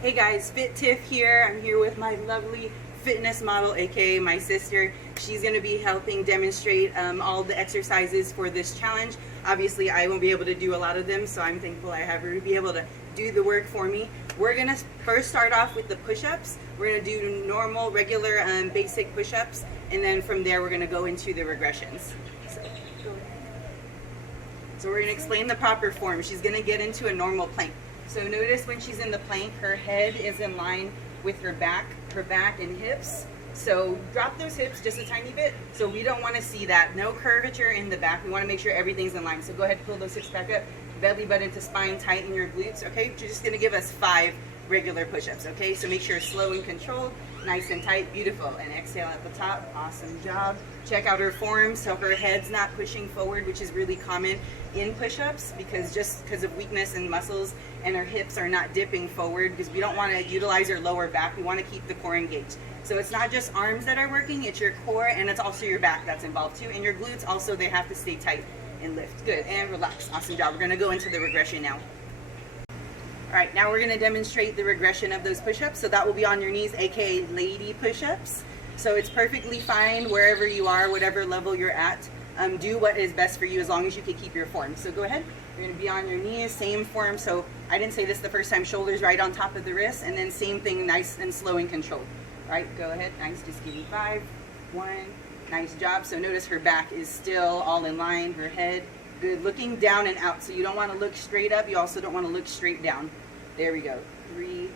Hey guys, Fit Tiff here. I'm here with my lovely fitness model, aka my sister. She's going to be helping demonstrate all the exercises for this challenge. Obviously, I won't be able to do a lot of them, so I'm thankful I have her to be able to do the work for me. We're going to first start off with the push-ups. We're going to do normal, regular, basic push-ups, and then from there we're going to go into the regressions. So we're going to explain the proper form. She's going to get into a normal plank. So notice when she's in the plank, her head is in line with her back and hips. So drop those hips just a tiny bit. So we don't want to see that. No curvature in the back. We want to make sure everything's in line. So go ahead and pull those hips back up. Belly button to spine, tighten your glutes. Okay, you're just going to give us 5 regular push-ups. Okay, so make sure it's slow and controlled, nice and tight, beautiful. And exhale at the top. Awesome job. Check out her form so her head's not pushing forward, which is really common in push-ups because of weakness in muscles, and her hips are not dipping forward because we don't want to utilize her lower back. We want to keep the core engaged. So it's not just arms that are working, it's your core, and it's also your back that's involved too. And your glutes also, they have to stay tight and lift. Good, and relax. Awesome job. We're going to go into the regression now. All right, now we're going to demonstrate the regression of those push-ups. So that will be on your knees, aka lady push-ups. So it's perfectly fine wherever you are, whatever level you're at. Do what is best for you as long as you can keep your form. So go ahead. You're going to be on your knees, same form. So I didn't say this the first time, shoulders right on top of the wrist, and then same thing, nice and slow and controlled. All right, go ahead. Nice, just give me 5, 1. Nice job. So notice her back is still all in line, her head. Good, looking down and out. So you don't want to look straight up. You also don't want to look straight down. There we go. 3.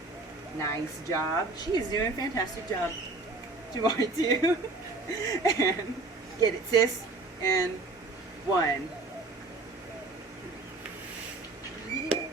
Nice job. She is doing a fantastic job. 2 more, 2. And get it, sis. And 1. Yeah.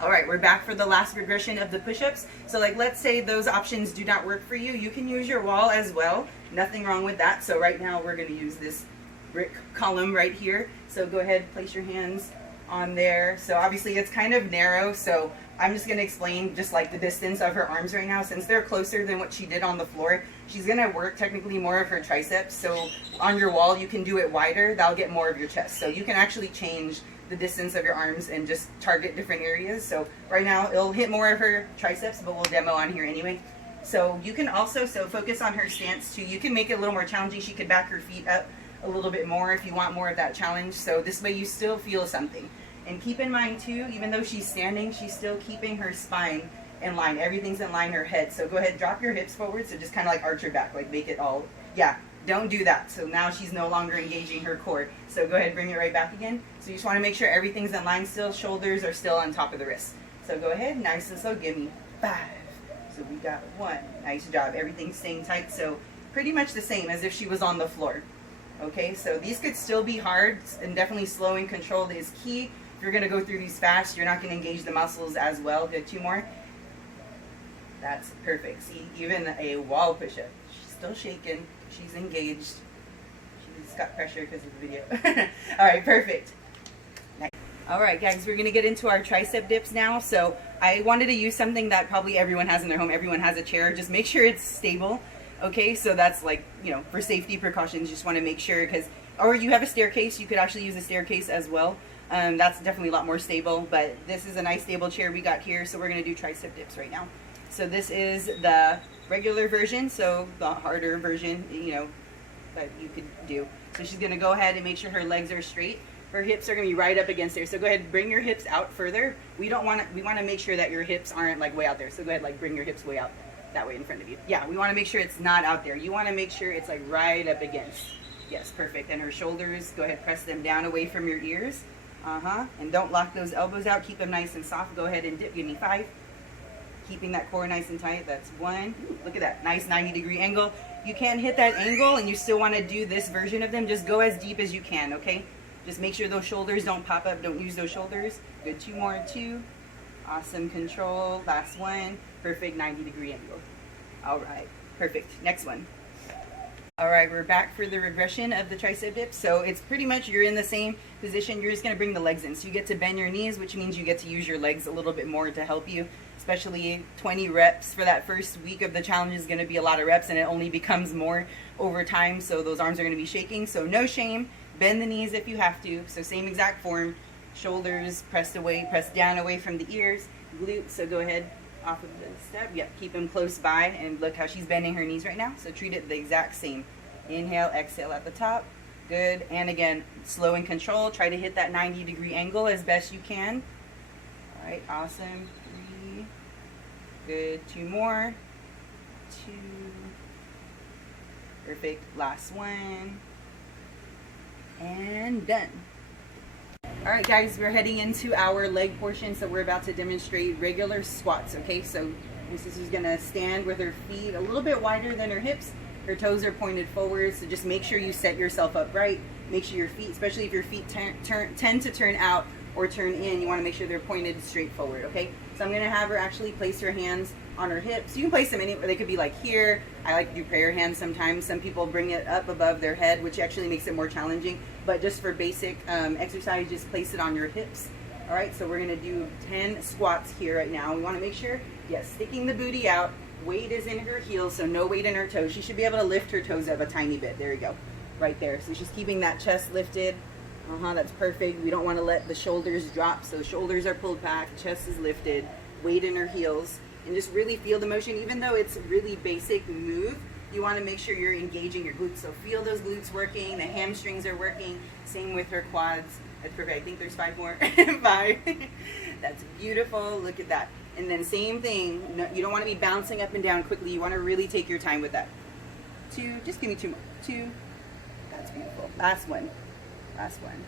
All right, we're back for the last regression of the push-ups. So like, let's say those options do not work for you. You can use your wall as well. Nothing wrong with that. So right now we're going to use this brick column right here. So go ahead, place your hands on there. So obviously it's kind of narrow, so I'm just going to explain just like the distance of her arms right now. Since they're closer than what she did on the floor, she's going to work technically more of her triceps. So on your wall you can do it wider, that'll get more of your chest. So you can actually change the distance of your arms and just target different areas. So right now it'll hit more of her triceps, but we'll demo on here anyway. So you can also focus on her stance too. You can make it a little more challenging. She could back her feet up a little bit more if you want more of that challenge. So this way you still feel something. And keep in mind too, even though she's standing, she's still keeping her spine in line. Everything's in line, her head. So go ahead, drop your hips forward. So just kind of like arch your back, like make it all, yeah, don't do that. So now she's no longer engaging her core. So go ahead, bring it right back again. So you just want to make sure everything's in line still, shoulders are still on top of the wrists. So go ahead, nice and slow, give me 5. So we got 1, nice job. Everything's staying tight. So pretty much the same as if she was on the floor. Okay, so these could still be hard, and definitely slow and controlled is key. If you're going to go through these fast, you're not going to engage the muscles as well. Good, 2 more. That's perfect. See, even a wall push-up. She's still shaking. She's engaged. She's got pressure because of the video. All right, perfect. Nice. All right, guys, we're going to get into our tricep dips now. So I wanted to use something that probably everyone has in their home. Everyone has a chair. Just make sure it's stable. Okay, so that's like, you know, for safety precautions, just want to make sure, or you have a staircase, you could actually use a staircase as well. That's definitely a lot more stable, but this is a nice stable chair we got here, so we're going to do tricep dips right now. So this is the regular version, so the harder version, you know, that you could do. So she's going to go ahead and make sure her legs are straight. Her hips are going to be right up against there. So go ahead, bring your hips out further. We want to make sure that your hips aren't like way out there. So go ahead, like bring your hips way out that way in front of you. Yeah, we want to make sure it's not out there. You want to make sure it's like right up against. Yes, perfect. And her shoulders, go ahead, press them down away from your ears. And don't lock those elbows out. Keep them nice and soft. Go ahead and dip. Give me 5. Keeping that core nice and tight. That's 1. Ooh, look at that. Nice 90-degree angle. You can hit that angle and you still want to do this version of them. Just go as deep as you can, okay? Just make sure those shoulders don't pop up. Don't use those shoulders. Good. 2 more. 2. Awesome control. Last 1. Perfect 90-degree angle. All right. Perfect. Next one. All right, we're back for the regression of the tricep dip. So it's pretty much, you're in the same position. You're just going to bring the legs in. So you get to bend your knees, which means you get to use your legs a little bit more to help you. Especially 20 reps for that first week of the challenge is going to be a lot of reps, and it only becomes more over time. So those arms are going to be shaking. So no shame. Bend the knees if you have to. So same exact form. shoulders pressed away, pressed down away from the ears, glutes, so go ahead off of the step. Yep, keep them close by, and look how she's bending her knees right now. So treat it the exact same. Inhale, exhale at the top. Good. And again, slow and control. Try to hit that 90-degree angle as best you can. All right, awesome. 3. Good. 2 more. 2. Perfect. Last one. And done. All right, guys, we're heading into our leg portion, so we're about to demonstrate regular squats, okay? So this is gonna stand with her feet a little bit wider than her hips. Her toes are pointed forward, so just make sure you set yourself up right. Make sure your feet, especially if your feet tend to turn out or turn in, you wanna make sure they're pointed straight forward, okay? So I'm gonna have her actually place her hands on her hips. You can place them anywhere. They could be like here. I like to do prayer hands sometimes. Some people bring it up above their head, which actually makes it more challenging. But just for basic exercise, just place it on your hips. All right, so we're gonna do 10 squats here right now. We wanna make sure, yes, sticking the booty out. Weight is in her heels, so no weight in her toes. She should be able to lift her toes up a tiny bit. There we go, right there. So she's keeping that chest lifted. That's perfect. We don't wanna let the shoulders drop. So shoulders are pulled back, chest is lifted, weight in her heels. And just really feel the motion. Even though it's a really basic move, you want to make sure you're engaging your glutes. So feel those glutes working, the hamstrings are working. Same with her quads. That's perfect. I think there's 5 more. 5. That's beautiful. Look at that. And then same thing. No, you don't want to be bouncing up and down quickly. You want to really take your time with that. 2. Just give me 2 more. 2. That's beautiful. Last one. Last one.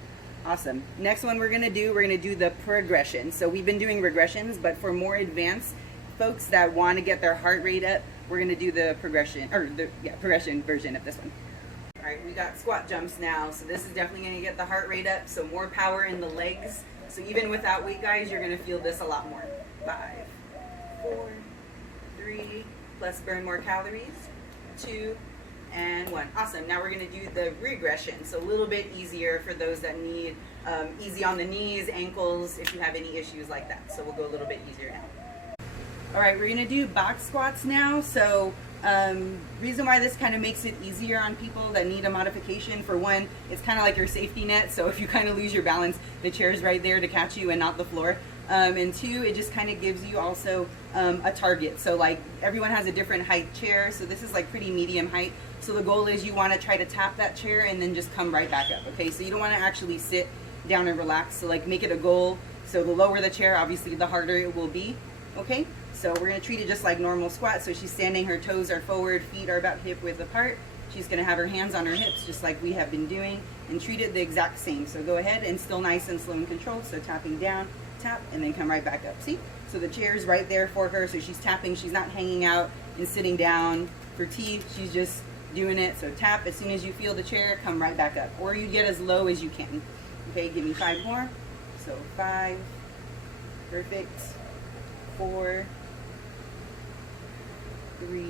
Awesome. Next one we're going to do the progression. So we've been doing regressions, but for more advanced folks that want to get their heart rate up, we're going to do the progression, or the progression version of this one. All right, we got squat jumps now, so this is definitely going to get the heart rate up, so more power in the legs. So even without weight, guys, you're going to feel this a lot more. 5, 4, 3, plus burn more calories, 2, and 1. Awesome. Now we're going to do the regression, so a little bit easier for those that need easy on the knees, ankles, if you have any issues like that. So we'll go a little bit easier now. All right, we're gonna do box squats now. So reason why this kind of makes it easier on people that need a modification, for one, it's kind of like your safety net. So if you kind of lose your balance, the chair's right there to catch you and not the floor. And 2, it just kind of gives you also a target. So like everyone has a different height chair. So this is like pretty medium height. So the goal is you wanna try to tap that chair and then just come right back up, okay? So you don't wanna actually sit down and relax. So like make it a goal. So the lower the chair, obviously the harder it will be, okay? So we're going to treat it just like normal squat. So she's standing, her toes are forward, feet are about hip width apart. She's going to have her hands on her hips just like we have been doing, and treat it the exact same. So go ahead, and still nice and slow and controlled. So tapping down, tap, and then come right back up. See? So the chair's right there for her. So she's tapping. She's not hanging out and sitting down for tea. She's just doing it. So tap. As soon as you feel the chair, come right back up. Or you get as low as you can. Okay, give me 5 more. So 5. Perfect. 4. 3,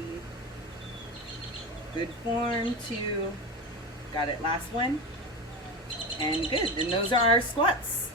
good form, 2, got it, last one, and good. And those are our squats.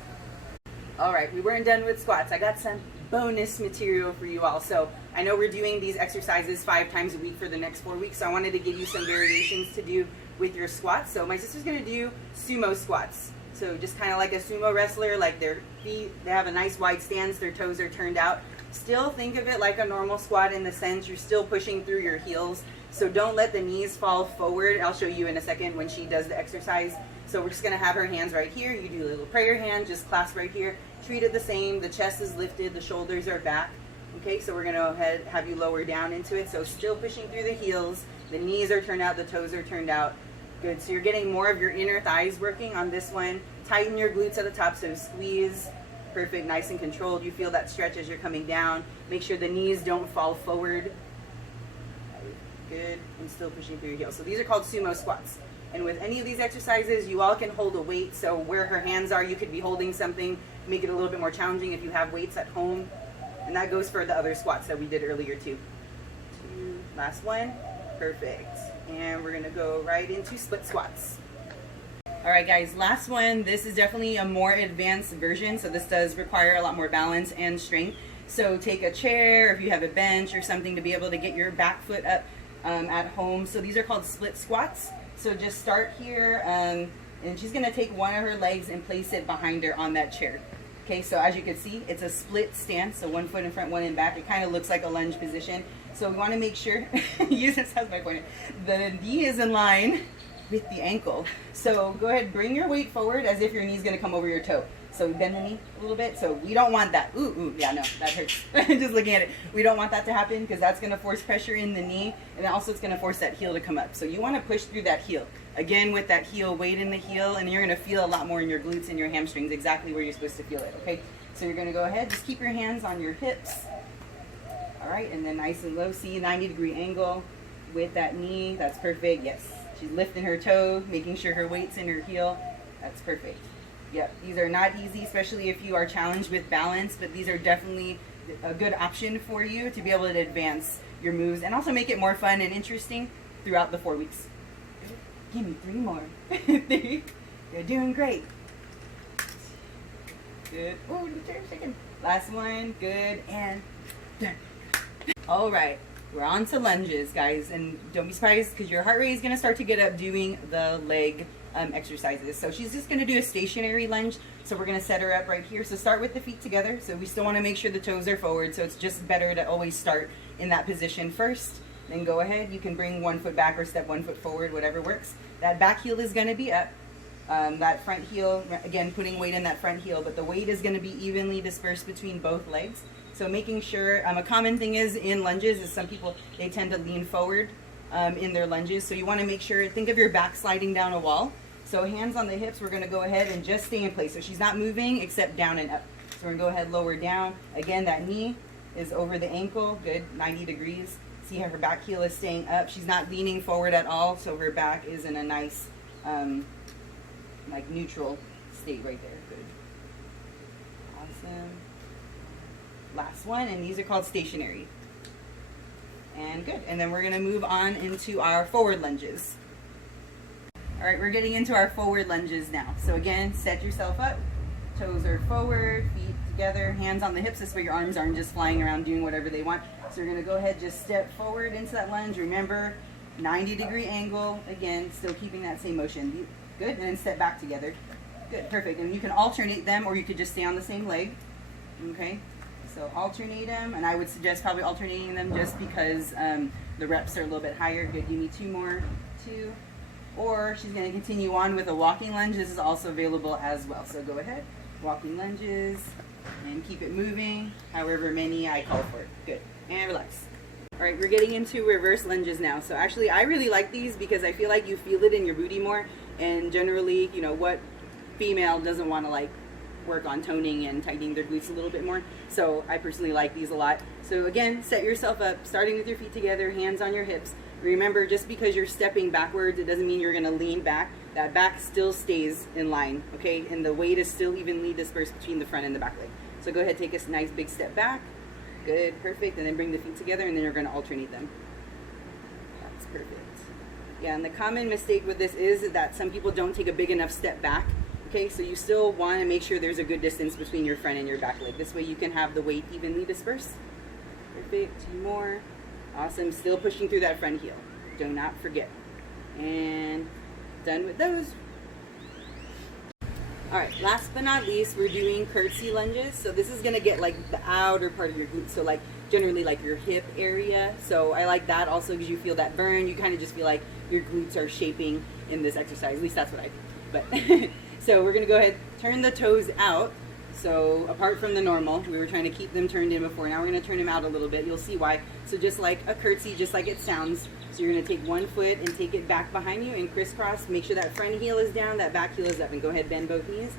All right, we weren't done with squats. I got some bonus material for you all. So I know we're doing these exercises 5 times a week for the next 4 weeks, so I wanted to give you some variations to do with your squats. So my sister's gonna do sumo squats. So just kind of like a sumo wrestler, like their feet, they have a nice wide stance, their toes are turned out. Still think of it like a normal squat in the sense you're still pushing through your heels. So don't let the knees fall forward. I'll show you in a second when she does the exercise. So we're just gonna have her hands right here. You do a little prayer hand, just clasp right here. Treat it the same. The chest is lifted, the shoulders are back. Okay, so we're gonna have you lower down into it. So still pushing through the heels. The knees are turned out, the toes are turned out. Good, so you're getting more of your inner thighs working on this one. Tighten your glutes at the top, so squeeze. Perfect, nice and controlled. You feel that stretch as you're coming down. Make sure the knees don't fall forward. Good, and still pushing through your heels. So these are called sumo squats. And with any of these exercises, you all can hold a weight. So where her hands are, you could be holding something. Make it a little bit more challenging if you have weights at home. And that goes for the other squats that we did earlier too. 2, last one, perfect. And we're gonna go right into split squats. All right, guys, last one. This is definitely a more advanced version, so this does require a lot more balance and strength. So take a chair, if you have a bench or something, to be able to get your back foot up at home. So these are called split squats. So just start here, And she's gonna take one of her legs and place it behind her on that chair. Okay, so as you can see, it's a split stance, so one foot in front, one in back. It kind of looks like a lunge position. So we want to make sure, use this as my pointer, the knee is in line with the ankle. So go ahead, bring your weight forward as if your knee is going to come over your toe. So bend the knee a little bit. So we don't want that. Ooh, yeah, no, that hurts. Just looking at it. We don't want that to happen because that's going to force pressure in the knee, and also it's going to force that heel to come up. So you want to push through that heel. Again, with that heel, weight in the heel, and you're going to feel a lot more in your glutes and your hamstrings, exactly where you're supposed to feel it, okay? So you're going to go ahead, just keep your hands on your hips. All right, and then nice and low. See, 90-degree angle with that knee. That's perfect. Yes, she's lifting her toe, making sure her weight's in her heel. That's perfect. Yep, these are not easy, especially if you are challenged with balance, but these are definitely a good option for you to be able to advance your moves and also make it more fun and interesting throughout the 4 weeks. Give me 3 more. 3. You're doing great. Good. Oh, the chair's shaking. Last one. Good. And done. All right. We're on to lunges, guys. And don't be surprised because your heart rate is going to start to get up doing the leg exercises. So she's just going to do a stationary lunge. So we're going to set her up right here. So start with the feet together. So we still want to make sure the toes are forward. So it's just better to always start in that position first. Then go ahead. You can bring 1 foot back or step 1 foot forward, whatever works. That back heel is going to be up. That front heel, again, putting weight in that front heel, but the weight is going to be evenly dispersed between both legs. So making sure, a common thing is in lunges is some people, they tend to lean forward in their lunges. So you want to make sure, think of your back sliding down a wall. So hands on the hips, we're going to go ahead and just stay in place. So she's not moving except down and up. So we're going to go ahead, lower down. Again, that knee is over the ankle, good, 90 degrees. See how her back heel is staying up. She's not leaning forward at all, so her back is in a nice, like neutral state right there. Good. Awesome. Last one, and these are called stationary. And good. And then we're going to move on into our forward lunges. All right, we're getting into our forward lunges now. So again, set yourself up. Toes are forward, feet together, hands on the hips. This way your arms aren't just flying around doing whatever they want. So you're going to go ahead, just step forward into that lunge. Remember, 90-degree angle. Again, still keeping that same motion. Good, and then step back together. Good, perfect. And you can alternate them, or you could just stay on the same leg. Okay, so alternate them, and I would suggest probably alternating them just because the reps are a little bit higher. Good, give me 2 more. 2. Or she's going to continue on with a walking lunge. This is also available as well. So go ahead, walking lunges, and keep it moving, however many I call for. Good, and relax. All right, we're getting into reverse lunges now. So actually, I really like these because I feel like you feel it in your booty more. And generally, you know, what female doesn't want to like work on toning and tightening their glutes a little bit more? So I personally like these a lot. So again, set yourself up, starting with your feet together, hands on your hips. Remember, just because you're stepping backwards, it doesn't mean you're going to lean back. That back still stays in line, okay? And the weight is still evenly dispersed between the front and the back leg. So go ahead, take a nice big step back. Good, perfect. And then bring the feet together, and then you're going to alternate them. That's perfect. Yeah, and the common mistake with this is that some people don't take a big enough step back. Okay, so you still want to make sure there's a good distance between your front and your back leg. This way you can have the weight evenly dispersed. Perfect. 2 more. Awesome. Still pushing through that front heel. Do not forget. And done with those. All right, last but not least, we're doing curtsy lunges. So this is going to get like the outer part of your glute. So like generally like your hip area. So I like that also because you feel that burn. You kind of just feel like your glutes are shaping in this exercise. At least that's what I think. But so we're going to go ahead, turn the toes out. So apart from the normal, we were trying to keep them turned in before. Now we're going to turn them out a little bit. You'll see why. So just like a curtsy, just like it sounds. So you're going to take 1 foot and take it back behind you and crisscross. Make sure that front heel is down, that back heel is up. And go ahead, bend both knees.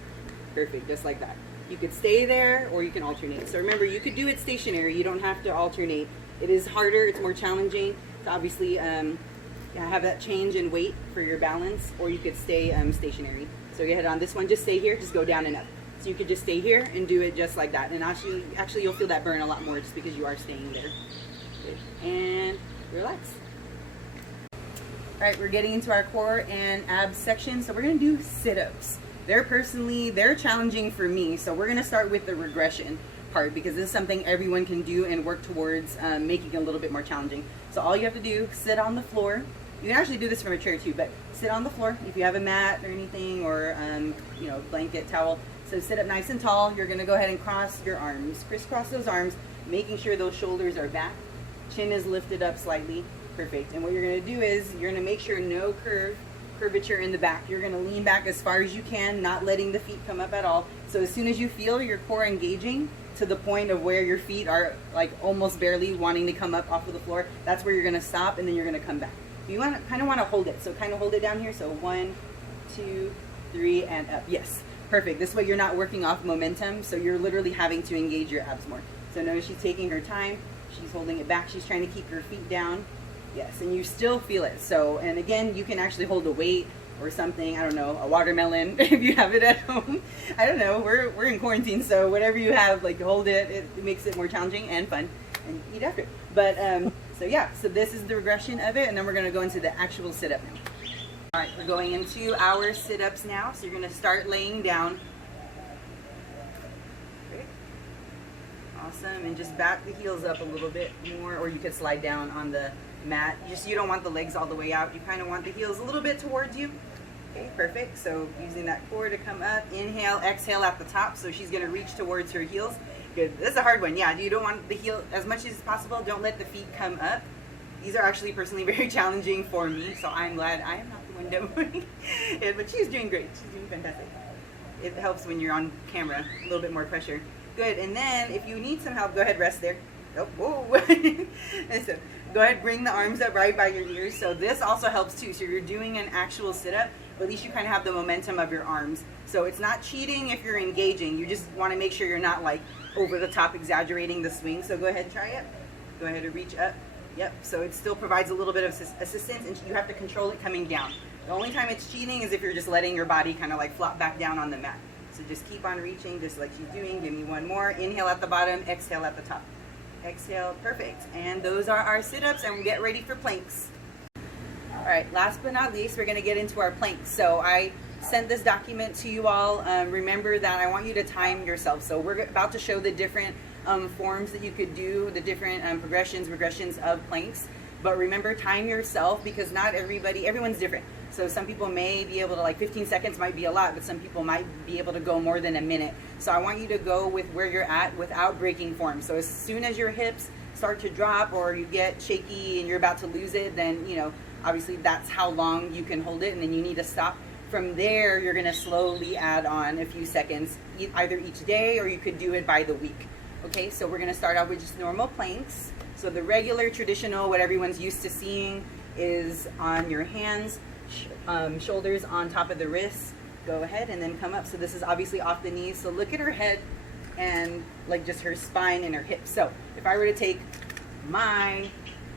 Perfect, just like that. You could stay there or you can alternate. So remember, you could do it stationary. You don't have to alternate. It is harder. It's more challenging to obviously have that change in weight for your balance. Or you could stay stationary. So go ahead on this one. Just stay here. Just go down and up. So you could just stay here and do it just like that. And actually you'll feel that burn a lot more just because you are staying there. Good. And relax. All right, we're getting into our core and abs section. So we're going to do sit-ups. They're challenging for me. So we're going to start with the regression part because this is something everyone can do and work towards making it a little bit more challenging. So all you have to do, sit on the floor. You can actually do this from a chair too, but sit on the floor if you have a mat or anything, or you know, blanket, towel. So sit up nice and tall. You're gonna go ahead and cross your arms, crisscross those arms, making sure those shoulders are back, chin is lifted up slightly. Perfect. And what you're gonna do is you're gonna make sure no curvature in the back. You're gonna lean back as far as you can, not letting the feet come up at all. So as soon as you feel your core engaging to the point of where your feet are like almost barely wanting to come up off of the floor, that's where you're gonna stop, and then you're gonna come back. You want to kind of hold it. So kind of hold it down here. So 1, 2, 3, and up. Yes, perfect. This way you're not working off momentum. So you're literally having to engage your abs more. So notice she's taking her time. She's holding it back. She's trying to keep her feet down. Yes, and you still feel it. So, and again, you can actually hold a weight or something. I don't know, a watermelon if you have it at home. I don't know. We're in quarantine, so whatever you have, like hold it. It makes it more challenging and fun, and eat after. But so yeah, so this is the regression of it, and then we're gonna go into the actual sit-up now. All right, we're going into our sit-ups now. So you're gonna start laying down. Okay. Awesome, and just back the heels up a little bit more, or you could slide down on the mat. You don't want the legs all the way out. You kind of want the heels a little bit towards you. Okay, perfect. So using that core to come up, inhale, exhale at the top. So she's gonna reach towards her heels. Good. This is a hard one. Yeah, you don't want the heel as much as possible. Don't let the feet come up. These are actually personally very challenging for me, so I'm glad I am not the one demoing it, but she's doing great. She's doing fantastic. It helps when you're on camera, a little bit more pressure. Good. And then if you need some help, go ahead, rest there. Oh, whoa. And so go ahead, bring the arms up right by your ears. So this also helps too. So you're doing an actual sit-up, but at least you kind of have the momentum of your arms. So it's not cheating if you're engaging. You just want to make sure you're not like over the top exaggerating the swing. So go ahead and try it. Go ahead and reach up. Yep. So it still provides a little bit of assistance, and you have to control it coming down. The only time it's cheating is if you're just letting your body kind of like flop back down on the mat. So just keep on reaching, just like she's doing. Give me one more. Inhale at the bottom, exhale at the top. Exhale. Perfect. And those are our sit-ups, and we'll get ready for planks. All right, last but not least, we're going to get into our planks. So I sent this document to you all. Remember that I want you to time yourself. So we're about to show the different forms that you could do, the different regressions of planks. But remember, time yourself, because not everyone's different. So some people may be able to, like 15 seconds might be a lot, but some people might be able to go more than a minute. So I want you to go with where you're at without breaking form. So as soon as your hips start to drop or you get shaky and you're about to lose it, then, you know, obviously that's how long you can hold it, and then you need to stop. From there, you're gonna slowly add on a few seconds, either each day, or you could do it by the week. Okay, so we're gonna start off with just normal planks. So the regular, traditional, what everyone's used to seeing is on your hands, shoulders on top of the wrists. Go ahead and then come up. So this is obviously off the knees. So look at her head and like just her spine and her hips. So if I were to take my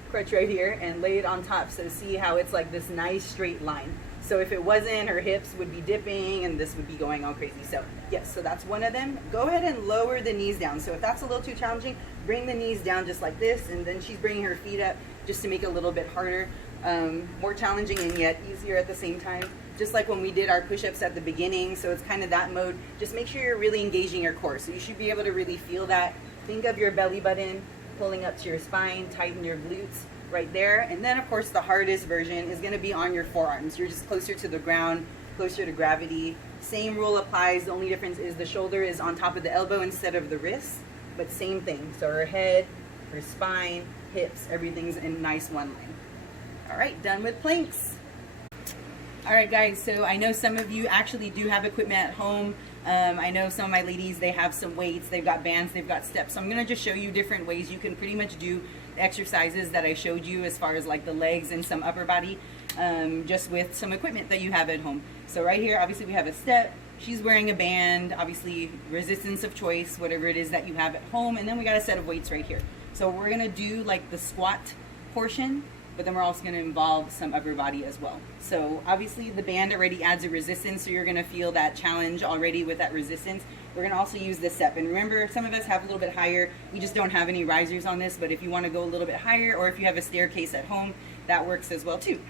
crutch right here and lay it on top, so see how it's like this nice straight line. So if it wasn't, her hips would be dipping and this would be going all crazy. So yes, so that's one of them. Go ahead and lower the knees down. So if that's a little too challenging, bring the knees down just like this, and then she's bringing her feet up just to make it a little bit harder, more challenging and yet easier at the same time. Just like when we did our push-ups at the beginning. So it's kind of that mode. Just make sure you're really engaging your core. So you should be able to really feel that. Think of your belly button pulling up to your spine, tighten your glutes right there. And then of course the hardest version is going to be on your forearms. You're just closer to the ground, closer to gravity. Same rule applies. The only difference is the shoulder is on top of the elbow instead of the wrist, but same thing. So her head, her spine, hips, everything's in nice one line. All right, done with planks. All right guys, so I know some of you actually do have equipment at home. I know some of my ladies, they have some weights, they've got bands, they've got steps. So I'm gonna just show you different ways you can pretty much do exercises that I showed you as far as like the legs and some upper body, just with some equipment that you have at home. So right here, obviously we have a step. She's wearing a band, obviously resistance of choice, whatever it is that you have at home. And then we got a set of weights right here. So we're gonna do like the squat portion, but then we're also going to involve some upper body as well. So obviously the band already adds a resistance, so you're going to feel that challenge already with that resistance. We're going to also use this step. And remember, some of us have a little bit higher. We just don't have any risers on this, but if you want to go a little bit higher, or if you have a staircase at home, that works as well too.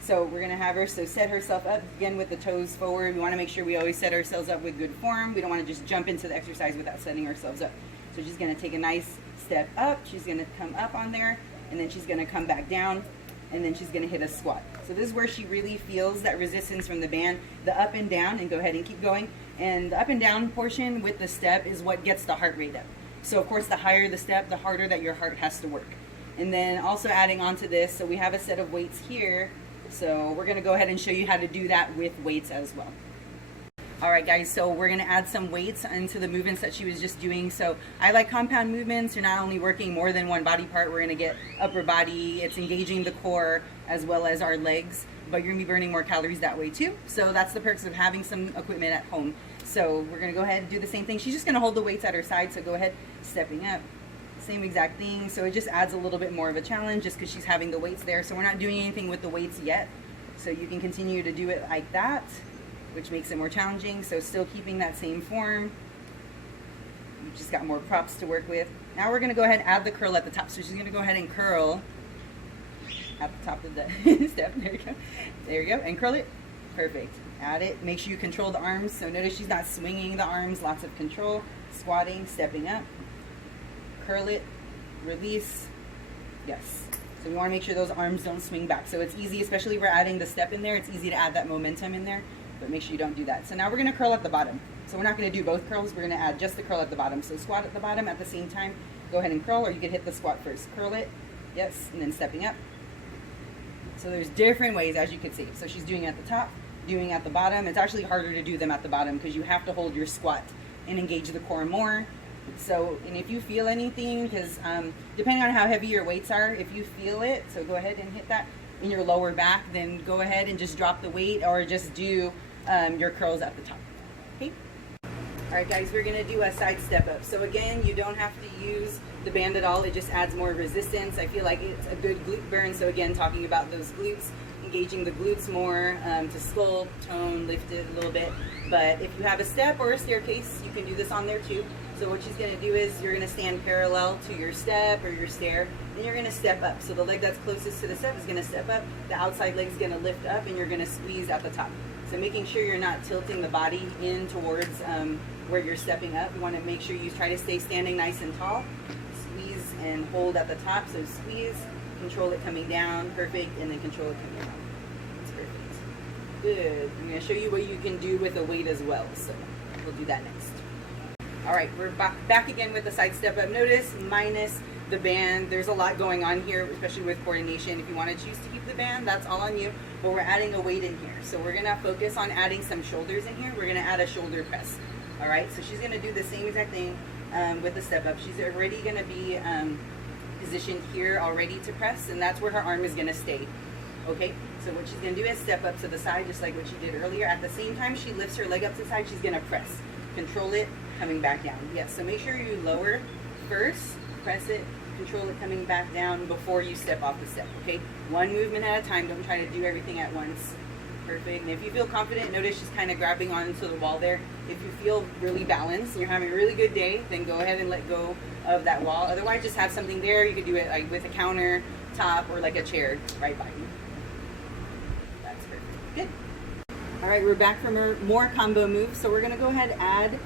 So we're going to have her set herself up again with the toes forward. We want to make sure we always set ourselves up with good form. We don't want to just jump into the exercise without setting ourselves up. So she's going to take a nice step up. She's going to come up on there, and then she's going to come back down. and then she's gonna hit a squat. So this is where she really feels that resistance from the band, the up and down, and go ahead and keep going. And the up and down portion with the step is what gets the heart rate up. So of course, the higher the step, the harder that your heart has to work. And then also adding on to this, so we have a set of weights here. So we're gonna go ahead and show you how to do that with weights as well. All right, guys, so we're gonna add some weights into the movements that she was just doing. So I like compound movements. You're not only working more than one body part, we're gonna get upper body, it's engaging the core as well as our legs, but you're gonna be burning more calories that way too. So that's the perks of having some equipment at home. So we're gonna go ahead and do the same thing. She's just gonna hold the weights at her side, so go ahead, stepping up. Same exact thing, so it just adds a little bit more of a challenge just because she's having the weights there. So we're not doing anything with the weights yet. So you can continue to do it like that, which makes it more challenging. So still keeping that same form. You've just got more props to work with. Now we're gonna go ahead and add the curl at the top. So she's gonna go ahead and curl at the top of the step. There you go. There you go, and curl it. Perfect. Add it, make sure you control the arms. So notice she's not swinging the arms, lots of control. Squatting, stepping up. Curl it, release, yes. So we want to make sure those arms don't swing back. So it's easy, especially if we're adding the step in there, it's easy to add that momentum in there, but make sure you don't do that. So now we're going to curl at the bottom. So we're not going to do both curls, we're going to add just the curl at the bottom. So squat at the bottom at the same time, go ahead and curl, or you can hit the squat first. Curl it, yes, and then stepping up. So there's different ways, as you can see. So she's doing at the top, doing at the bottom. It's actually harder to do them at the bottom because you have to hold your squat and engage the core more. So, and if you feel anything, because depending on how heavy your weights are, if you feel it, so go ahead and hit that in your lower back, then go ahead and just drop the weight or just do your curls at the top. Okay. All right, guys, we're gonna do a side step up. So again, you don't have to use the band at all. It just adds more resistance. I feel like it's a good glute burn. So again, talking about those glutes, engaging the glutes more to sculpt, tone, lift it a little bit. But if you have a step or a staircase, you can do this on there too. So what she's going to do is you're going to stand parallel to your step or your stair, and you're going to step up. So the leg that's closest to the step is going to step up, the outside leg is going to lift up, and you're going to squeeze at the top. So making sure you're not tilting the body in towards where you're stepping up. You want to make sure you try to stay standing nice and tall. Squeeze and hold at the top. So squeeze, control it coming down, perfect, and then control it coming down. That's perfect. Good. I'm going to show you what you can do with a weight as well. So we'll do that next. All right, we're back again with the side step up. Notice minus the band. There's a lot going on here, especially with coordination. If you want to choose to keep the band, that's all on you. But we're adding a weight in here. So we're going to focus on adding some shoulders in here. We're going to add a shoulder press. All right, so she's going to do the same exact thing with the step up. She's already going to be positioned here already to press, and that's where her arm is going to stay. Okay, so what she's going to do is step up to the side, just like what she did earlier. At the same time, she lifts her leg up to the side. She's going to press. Control it, coming back down. Yes, so make sure you lower first, press it, control it coming back down before you step off the step, okay? One movement at a time, don't try to do everything at once. Perfect. And if you feel confident, notice she's kind of grabbing onto the wall there. If you feel really balanced and you're having a really good day, then go ahead and let go of that wall. Otherwise, just have something there. You could do it like with a counter top or like a chair right by you. That's perfect. Good. All right, we're back from our more combo moves. So we're gonna go ahead and add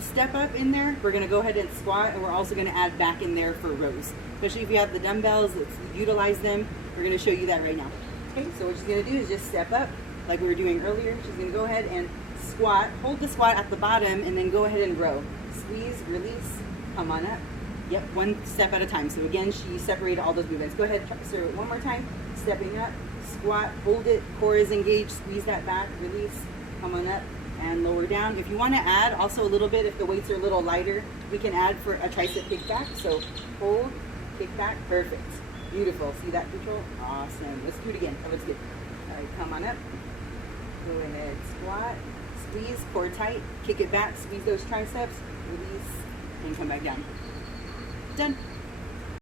step up in there. We're gonna go ahead and squat, and we're also gonna add back in there for rows. Especially if you have the dumbbells, let's utilize them. We're gonna show you that right now. Okay, so what she's gonna do is just step up like we were doing earlier. She's gonna go ahead and squat, hold the squat at the bottom, and then go ahead and row. Squeeze, release, come on up. Yep, one step at a time. So again, she separated all those movements. Go ahead, so one more time, stepping up. Squat, hold it, core is engaged, squeeze that back, release, come on up, and lower down. If you want to add also a little bit, if the weights are a little lighter, we can add for a tricep kickback. So hold, kick back, perfect. Beautiful. See that control? Awesome. Let's do it again. That looks good. All right, come on up. Go ahead, squat, squeeze, core tight, kick it back, squeeze those triceps, release, and come back down. Done.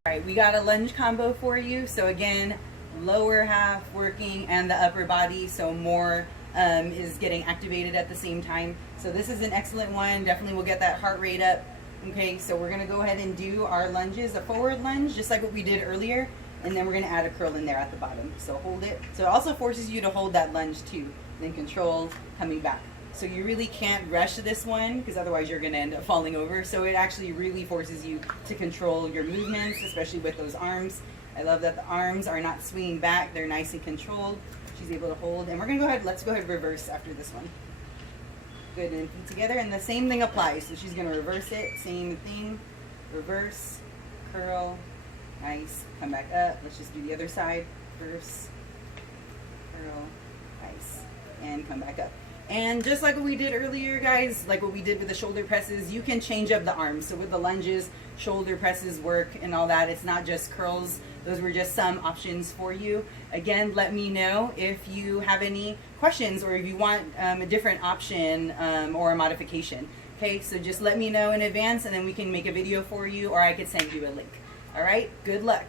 All right, we got a lunge combo for you. So again, lower half working and the upper body, so more is getting activated at the same time. So this is an excellent one. Definitely will get that heart rate up. Okay, so we're gonna go ahead and do our lunges, a forward lunge, just like what we did earlier, and then we're gonna add a curl in there at the bottom. So hold it. So it also forces you to hold that lunge too. Then control, coming back. So you really can't rush this one because otherwise you're going to end up falling over. So it actually really forces you to control your movements, especially with those arms. I love that the arms are not swinging back. They're nice and controlled. She's able to hold. And we're going to go ahead, let's go ahead and reverse after this one. Good, and feet together. And the same thing applies. So she's going to reverse it. Same thing. Reverse, curl, nice. Come back up. Let's just do the other side. Reverse, curl, nice. And come back up. And just like what we did earlier, guys, like what we did with the shoulder presses, you can change up the arms. So with the lunges, shoulder presses work and all that. It's not just curls. Those were just some options for you. Again, let me know if you have any questions or if you want a different option or a modification. Okay, so just let me know in advance and then we can make a video for you or I could send you a link. All right, good luck.